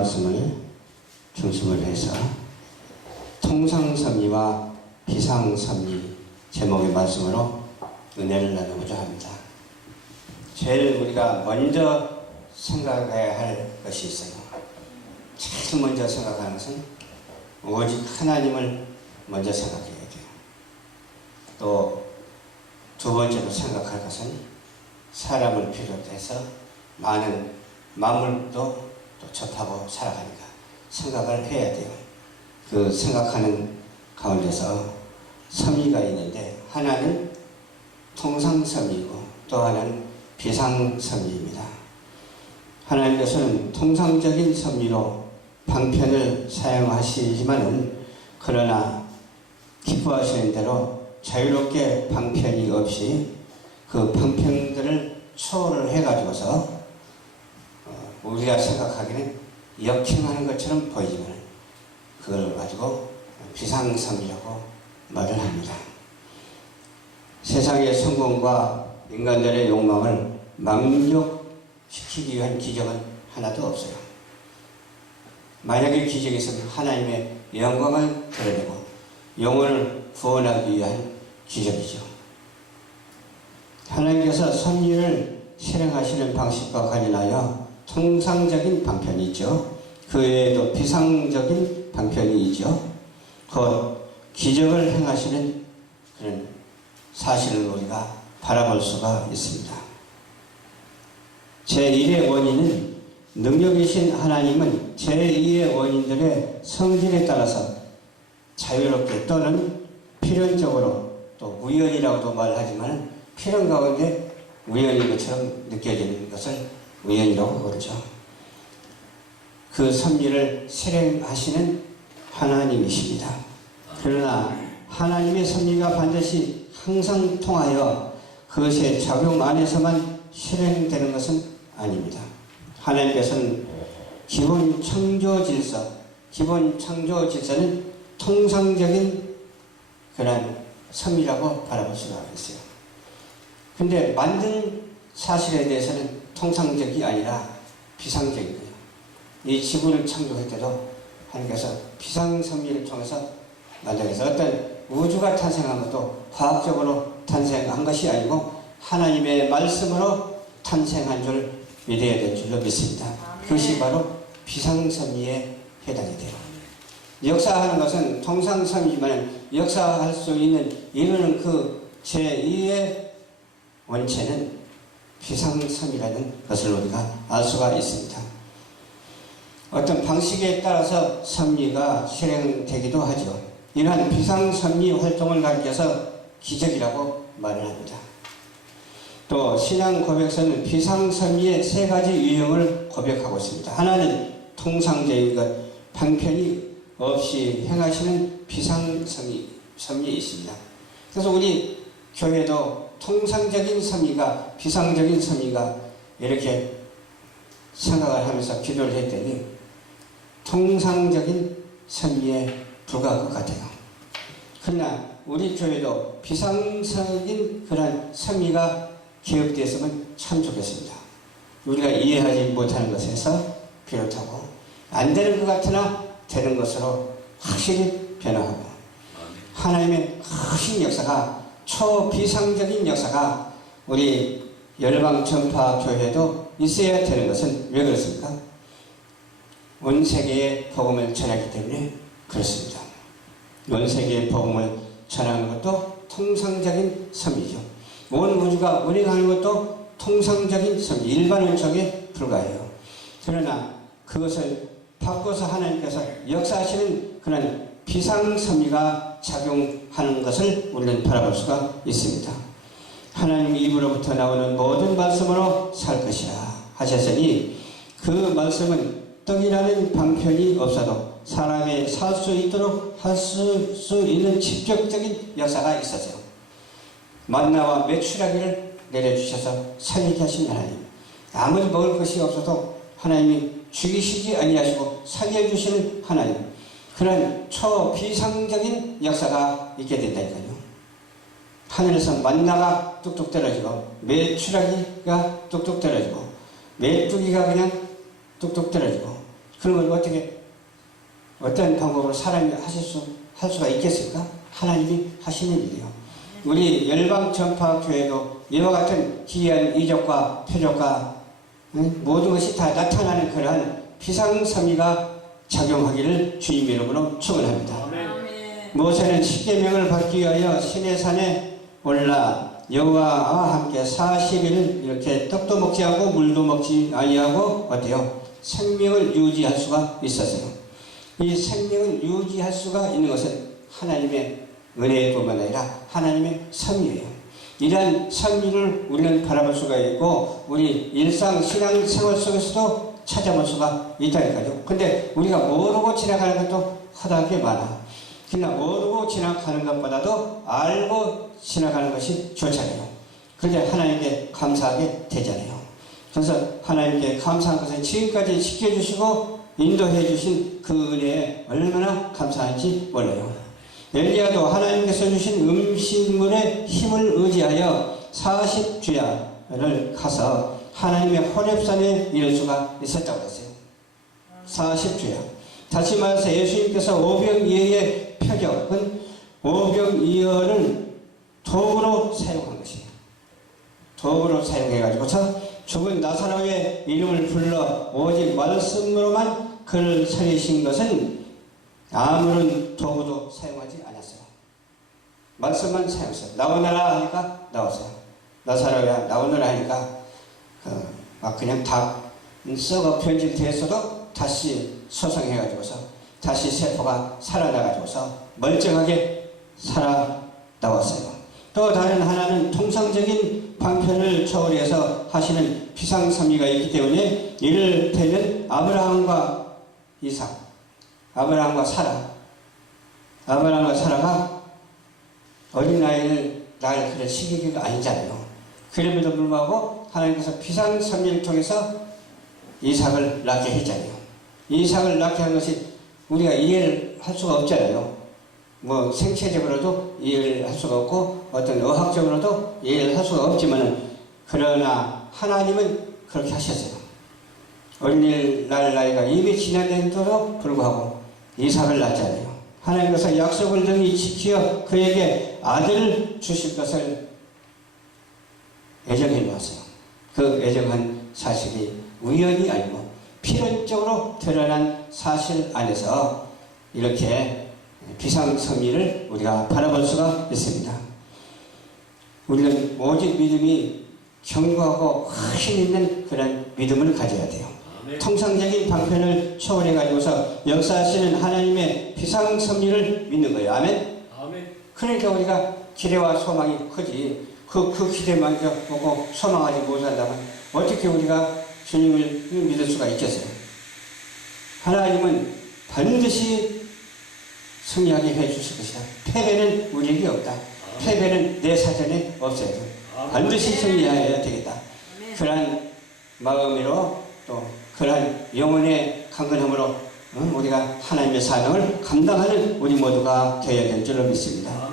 말씀을 중심을 해서 통상섭리와 비상섭리 제목의 말씀으로 은혜를 나누고자 합니다. 제일 우리가 먼저 생각해야 할 것이 있어요. 제일 먼저 생각하는 것은 오직 하나님을 먼저 생각해야 돼요. 또 두 번째로 생각할 것은 사람을 비롯해서 많은 만물도 또 접하고 살아가니까 생각을 해야 돼요. 그 생각하는 가운데서 섭리가 있는데 하나는 통상섭리이고 또 하나는 비상섭리입니다. 하나님께서는 통상적인 섭리로 방편을 사용하시지만은 그러나 기뻐하시는 대로 자유롭게 방편이 없이 그 방편들을 초월을 해가지고서 우리가 생각하기는 역행하는 것처럼 보이지만 그걸 가지고 비상섭리라고 말을 합니다. 세상의 성공과 인간들의 욕망을 만족시키기 위한 기적은 하나도 없어요. 만약에 기적이 있으면 하나님의 영광을 드러내고 영혼을 구원하기 위한 기적이죠. 하나님께서 섭리를 실행하시는 방식과 관련하여 통상적인 방편이 있죠. 그 외에도 비상적인 방편이 있죠. 곧 기적을 행하시는 그런 사실을 우리가 바라볼 수가 있습니다. 제1의 원인은 능력이신 하나님은 제2의 원인들의 성질에 따라서 자유롭게 또는 필연적으로 또 우연이라고도 말하지만 필연 가운데 우연인 것처럼 느껴지는 것을 우연이라고 그러죠. 그 섭리를 실행하시는 하나님이십니다. 그러나 하나님의 섭리가 반드시 항상 통하여 그것의 작용 안에서만 실행되는 것은 아닙니다. 하나님께서는 기본 창조 질서는 통상적인 그런 섭리라고 바라볼 수가 있어요. 근데 만든 사실에 대해서는 통상적이 아니라 비상적이고요. 이 지구를 창조할 때도 하나님께서 비상섭리를 통해서 만들어서 어떤 우주가 탄생한 것도 과학적으로 탄생한 것이 아니고 하나님의 말씀으로 탄생한 줄 믿어야 될 줄로 믿습니다. 그것이 바로 비상섭리에 해당이 돼요. 역사하는 것은 통상섭리지만 역사할 수 있는 이루는 그 제2의 원체는 비상섭리라는 것을 우리가 알 수가 있습니다. 어떤 방식에 따라서 섭리가 실행되기도 하죠. 이러한 비상섭리 활동을 가리켜서 기적이라고 말을 합니다. 또 신앙 고백서는 비상섭리의 세 가지 유형을 고백하고 있습니다. 하나는 통상적인 것, 방편이 없이 행하시는 비상섭리 있습니다. 그래서 우리 교회도 통상적인 섭리가 비상적인 섭리가 이렇게 생각을 하면서 기도를 했더니 통상적인 섭리에 불과할 것 같아요. 그러나 우리 교회도 비상적인 그런 섭리가 기억되었으면 참 좋겠습니다. 우리가 이해하지 못하는 것에서 비롯하고 안 되는 것 같으나 되는 것으로 확실히 변화하고 하나님의 크신 역사가 초비상적인 역사가 우리 열방전파교회도 있어야 되는 것은 왜 그렇습니까? 온 세계에 복음을 전하기 때문에 그렇습니다. 온 세계에 복음을 전하는 것도 통상적인 섭리죠. 온 우주가 운행하는 것도 통상적인 섭리, 일반 원칙에 불과해요. 그러나 그것을 바꿔서 하나님께서 역사하시는 그런 비상섭리가 작용하는 것을 우리는 바라볼 수가 있습니다. 하나님 입으로부터 나오는 모든 말씀으로 살 것이라 하셨으니 그 말씀은 떡이라는 방편이 없어도 사람이 살 수 있도록 할 수 있는 직접적인 역사가 있었어요. 만나와 메추라기를 내려주셔서 살리게 하신 하나님. 아무리 먹을 것이 없어도 하나님이 죽이시지 아니하시고 살려주시는 하나님. 그런 초비상적인 역사가 있게 된다니까요. 하늘에서 만나가 뚝뚝 떨어지고 메추라기가 뚝뚝 떨어지고 메뚜기가 그냥 뚝뚝 떨어지고 그런 걸 어떤 방법으로 사람이 할 수가 있겠습니까? 하나님이 하시는 일이요. 우리 열방전파교회도 이와 같은 기이한 이적과 표적과 모든 것이 다 나타나는 그러한 비상섭리가 작용하기를 주님의 이름으로 축원합니다. 모세는 십계명을 받기 위하여 시내산에 올라 여호와와 함께 40일 이렇게 떡도 먹지 않고 물도 먹지 아니하고 어때요? 생명을 유지할 수가 있었어요. 이 생명을 유지할 수가 있는 것은 하나님의 은혜뿐만 아니라 하나님의 섭리예요. 이러한 섭리를 우리는 바라볼 수가 있고 우리 일상 신앙생활 속에서도 찾아볼 수가 있다니까요. 근데 우리가 모르고 지나가는 것도 허다하게 많아. 그러나 모르고 지나가는 것보다도 알고 지나가는 것이 좋잖아요. 그런데 하나님께 감사하게 되잖아요. 그래서 하나님께 감사한 것은 지금까지 지켜주시고 인도해 주신 그 은혜에 얼마나 감사한지 몰라요. 엘리야도 하나님께서 주신 음식물의 힘을 의지하여 40주야를 가서 하나님의 호렙산에 이를 수가 있었다고 했어요. 40주야. 다시 말해서 예수님께서 오병이어의 표적은 오병이어를 도구로 사용한 것이에요. 도구로 사용해가지고서 죽은 나사로의 이름을 불러 오직 말씀으로만 그를 살리신 것은 아무런 도구도 사용하지 않았어요. 말씀만 사용했어요. 나오너라 하니까 나왔어요. 나사로야 나오너라 하니까 막 그냥 다 썩어 변질되었어도 다시 소성해가지고서 다시 세포가 살아나가지고서 멀쩡하게 살아 나왔어요. 또 다른 하나는 통상적인 방편을 초월해서 하시는 비상섭리가 있기 때문에 이를테면 아브라함과 이삭, 아브라함과 사라가 어린아이를 낳을 그런 시기가 아니잖아요. 그럼에도 불구하고 하나님께서 비상섭리를 통해서 이삭을 낳게 했잖아요. 이삭을 낳게 한 것이 우리가 이해를 할 수가 없잖아요. 뭐 생체적으로도 이해를 할 수가 없고 어떤 의학적으로도 이해를 할 수가 없지만 그러나 하나님은 그렇게 하셨어요. 어린이를 낳을 나이가 이미 지났는데도 불구하고 이삭을 낳잖아요. 하나님께서 약속을 능히 지키어 그에게 아들을 주실 것을 애정해 놓았어요. 그 애정한 사실이 우연이 아니고 필연적으로 드러난 사실 안에서 이렇게 비상섭리를 우리가 바라볼 수가 있습니다. 우리는 오직 믿음이 견고하고 힘 있는 그런 믿음을 가져야 돼요. 통상적인 방편을 초월해 가지고서 역사하시는 하나님의 비상섭리를 믿는 거예요. 아멘? 그러니까 우리가 기대와 소망이 크지 그 기대만 보고 소망하지 못한다면 어떻게 우리가 주님을 믿을 수가 있겠어요? 하나님은 반드시 승리하게 해주실 것이다. 패배는 우리에게 없다. 패배는 내 사전에 없어야 돼. 반드시 승리해야 되겠다. 그러한 마음으로 또 그러한 영혼의 강건함으로 우리가 하나님의 사명을 감당하는 우리 모두가 되어야 될 줄로 믿습니다.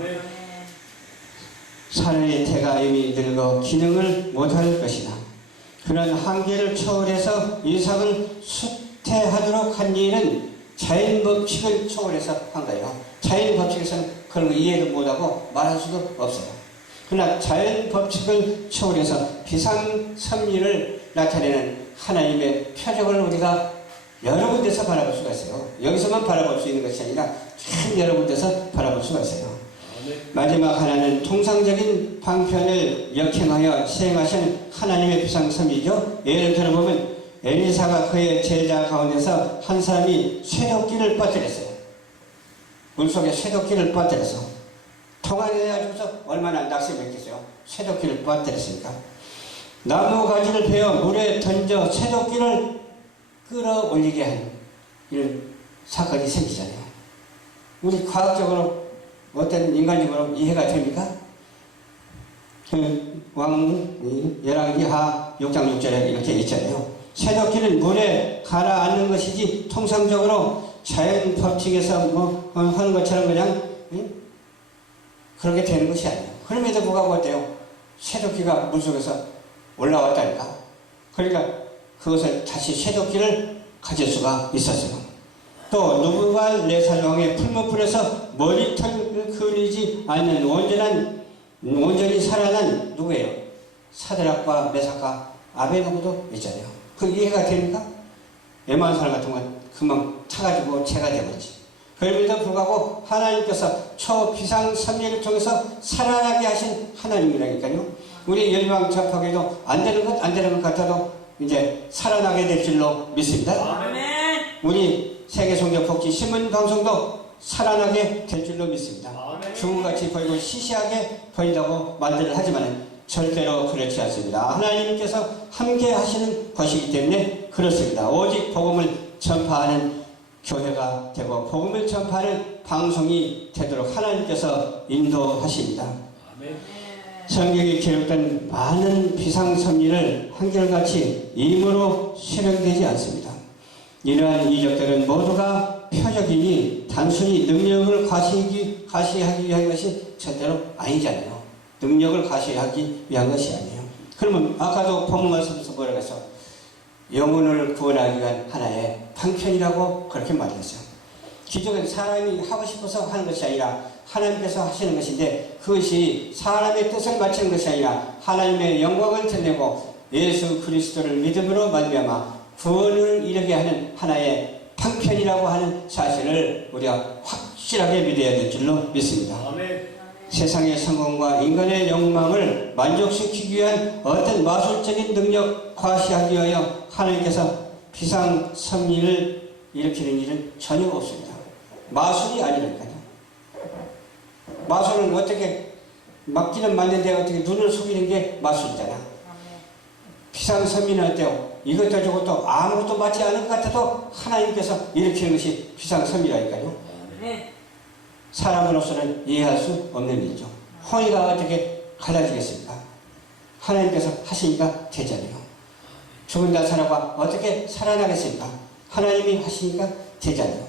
사람의 태가 이미 늙어 기능을 못할 것이다. 그런 한계를 초월해서 이삭을 수태하도록 한 일은 자연 법칙을 초월해서 한 거예요. 자연 법칙에서는 그런 거 이해도 못하고 말할 수도 없어요. 그러나 자연 법칙을 초월해서 비상섭리를 나타내는 하나님의 표적을 우리가 여러 군데서 바라볼 수가 있어요. 여기서만 바라볼 수 있는 것이 아니라 참 여러 군데서 바라볼 수가 있어요. 마지막 하나는 통상적인 방편을 역행하여 시행하신 하나님의 비상섭리죠. 예를 들어보면 엘리사가 그의 제자 가운데서 한 사람이 쇠도끼를 빠뜨렸어요. 물속에 쇠도끼를 빠뜨려서 통화해가지고서 얼마나 낙심했겠어요. 쇠도끼를 빠뜨렸으니까. 나무 가지를 베어 물에 던져 쇠도끼를 끌어올리게 한 이런 사건이 생기잖아요. 우리 과학적으로 어떤 인간적으로 이해가 됩니까? 열왕기하 6장 6절에 이렇게 있잖아요. 쇠도끼는 물에 가라앉는 것이지 통상적으로 자연 법칙에서 하는 것처럼 그냥 그렇게 되는 것이 아니에요. 그럼에도 불구하고 어때요? 쇠도끼가 물속에서 올라왔다니까. 그러니까 그것을 다시 쇠도끼를 가질 수가 있었어요. 또 누부갓네살 왕의 풀무불에서 머리털을 그리지 않는 온전히 살아난 누구예요? 사드락과 메삭과 아베노고도 있잖아요. 그 이해가 됩니까? 에만살 같은 건 금방 타가지고 죄가 되버리지. 그럼에도 불구하고 하나님께서 초비상섭리를 통해서 살아나게 하신 하나님이라니까요. 우리 열방 접하게도 안 되는 것 같아도 이제 살아나게 될 줄로 믿습니다. 아멘. 우리 세계성경복지 신문방송도 살아나게 될 줄로 믿습니다. 주문같이 보이고 시시하게 보인다고 말들을 하지만 절대로 그렇지 않습니다. 하나님께서 함께 하시는 것이기 때문에 그렇습니다. 오직 복음을 전파하는 교회가 되고 복음을 전파하는 방송이 되도록 하나님께서 인도하십니다. 성경에 기록된 많은 비상섭리를 한결같이 임으로 실현되지 않습니다. 이러한 이적들은 모두가 표적이니 단순히 능력을 과시하기 위한 것이 절대로 아니잖아요. 능력을 과시하기 위한 것이 아니에요. 그러면 아까도 본문 말씀에서 뭐라고 했어? 영혼을 구원하기 위한 하나의 방편이라고 그렇게 말했어요. 기적은 사람이 하고 싶어서 하는 것이 아니라 하나님께서 하시는 것인데 그것이 사람의 뜻을 맞추는 것이 아니라 하나님의 영광을 드러내고 예수 그리스도를 믿음으로 말미암아 구원을 이루게 하는 하나의 방편이라고 하는 사실을 우리가 확실하게 믿어야 될 줄로 믿습니다. 아멘. 세상의 성공과 인간의 욕망을 만족시키기 위한 어떤 마술적인 능력 과시하기 위하여 하나님께서 비상섭리를 일으키는 일은 전혀 없습니다. 마술이 아니라니까요. 마술은 어떻게 맞기는 맞는데 어떻게 눈을 속이는 게 마술이잖아. 비상섭리는 어때요? 이것도 저것도 아무것도 맞지 않은 것 같아도 하나님께서 일으키는 것이 비상섭리라니까요. 사람으로서는 이해할 수 없는 일이죠. 혼이가 어떻게 갈라지겠습니까? 하나님께서 하시니까 되잖아요. 죽은 사람과 어떻게 살아나겠습니까? 하나님이 하시니까 되잖아요.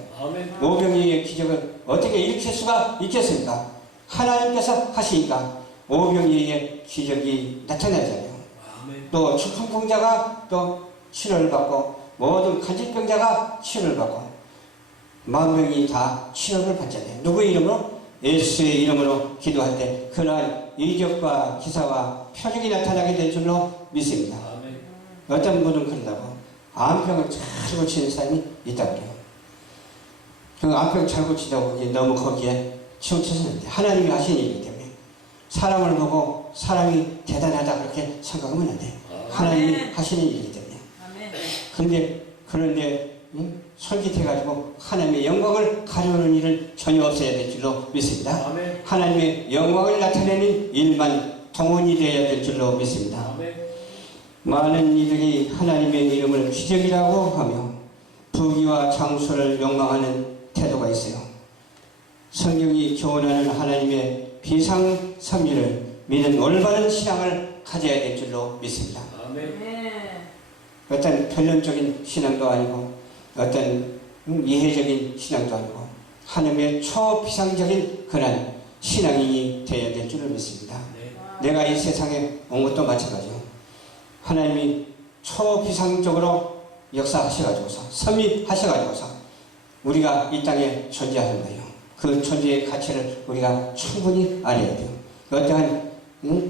오병이의 기적을 어떻게 일으킬 수가 있겠습니까? 하나님께서 하시니까 오병이의 기적이 나타나잖아요. 또 축풍병자가 또 치료를 받고 모든 간질병자가 치료를 받고 만명이 다 치료를 받잖아요. 누구의 이름으로? 예수의 이름으로 기도할 때 그날 이적과 기사와 표적이 나타나게 될 줄로 믿습니다. 어떤 분은 그런다고 암병을 잘 고치는 사람이 있다고 그래요. 그 암병 잘 고치다고 너무 거기에 치우쳐서는데 하나님이 하시는 일이기 때문에 사람을 보고 사람이 대단하다 그렇게 생각하면 안 돼요. 하나님이 하시는 일이기 때문에. 그런데 솔깃해가지고 하나님의 영광을 가려는 일은 전혀 없어야 될 줄로 믿습니다. 하나님의 영광을 나타내는 일만 동원이 되어야 될 줄로 믿습니다. 많은 이들이 하나님의 이름을 기적이라고 하며 부귀와 장수를 욕망하는 태도가 있어요. 성경이 교훈하는 하나님의 비상섭리를 믿는 올바른 신앙을 가져야 될 줄로 믿습니다. 어떤 변론적인 신앙도 아니고 어떤 이해적인 신앙도 아니고 하나님의 초비상적인 그런 신앙인이 되어야 될 줄을 믿습니다. 내가 이 세상에 온 것도 마찬가지요. 하나님이 초비상적으로 역사하셔가지고서 섭리하셔가지고서 우리가 이 땅에 존재하는 거예요. 그 존재의 가치를 우리가 충분히 알아야 돼요. 어떠한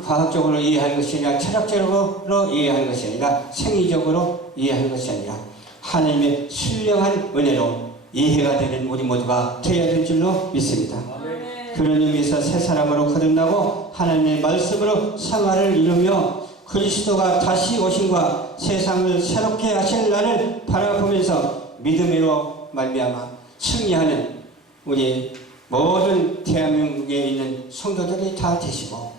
과학적으로 이해하는 것이 아니라 철학적으로 이해하는 것이 아니라 생리적으로 이해하는 것이 아니라 하나님의 신령한 은혜로 이해가 되는 우리 모두가 되어야 될 줄로 믿습니다. 그런 의미에서 새 사람으로 거듭나고 하나님의 말씀으로 생활을 이루며 그리스도가 다시 오심과 세상을 새롭게 하실 날을 바라보면서 믿음으로 말미암아 승리하는 우리 모든 대한민국에 있는 성도들이 다 되시고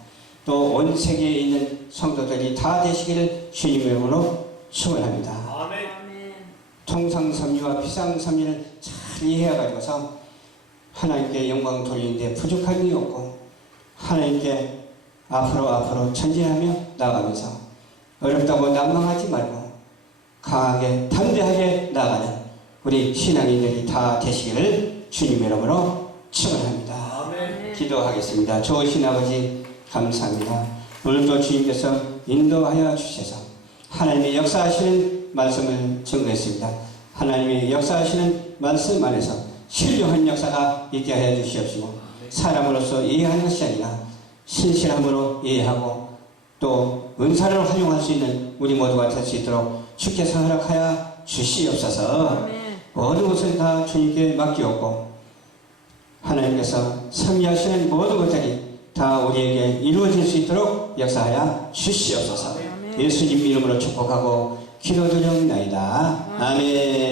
또 온 세계에 있는 성도들이 다 되시기를 주님의 이름으로 축원합니다. 아멘. 통상섭리와 비상섭리를 잘 이해해가지고서 하나님께 영광 돌리는데 부족함이 없고 하나님께 앞으로 전진하며 나아가면서 어렵다고 난망하지 말고 강하게 담대하게 나아가는 우리 신앙인들이 다 되시기를 주님의 이름으로 축원합니다. 아멘. 기도하겠습니다. 좋으신 아버지 감사합니다. 오늘도 주님께서 인도하여 주셔서 하나님의 역사하시는 말씀을 증거했습니다. 하나님의 역사하시는 말씀 안에서 신령한 역사가 있게 하여 주시옵시고 사람으로서 이해하는 것이 아니라 신실함으로 이해하고 또 은사를 활용할 수 있는 우리 모두가 될 수 있도록 주께서 허락하여 주시옵소서. 모든 것을 다 주님께 맡기옵고 하나님께서 섭리하시는 모든 것들이 다 우리에게 이루어질 수 있도록 역사하여 주시옵소서. 예수님 이름으로 축복하고 기도드리옵나이다. 아멘.